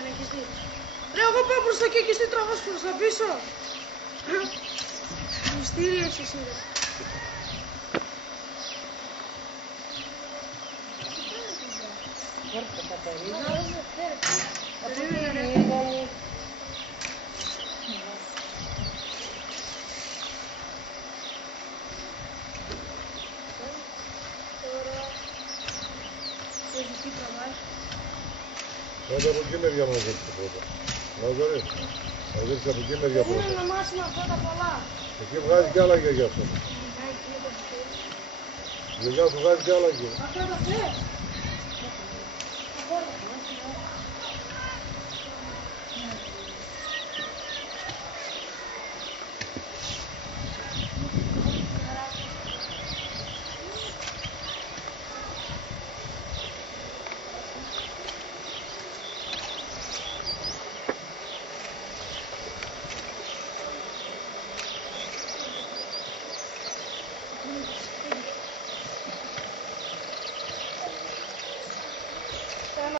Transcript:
δεν έχεις δει. Ρε, εγώ πάω προς τα εκεί και εσύ τραβάς προς τα πίσω. Μυστήριες εσύ ρε. Έρχεται Κατερίνα. Περίμενε ρε. Τι τραβάει. Πρώτα από εκεί μεριά μαζέψτε πρώτα. Λάζαρε, μαζέψτε από εκεί μεριά πρώτα. Είναι να μάσουμε πρώτα πολλά. Εκεί βγάζει κι άλλα γιαγιά σου. Γιαγιά σου βγάζει κι άλλα γιαγιά. Αυτά τα θες.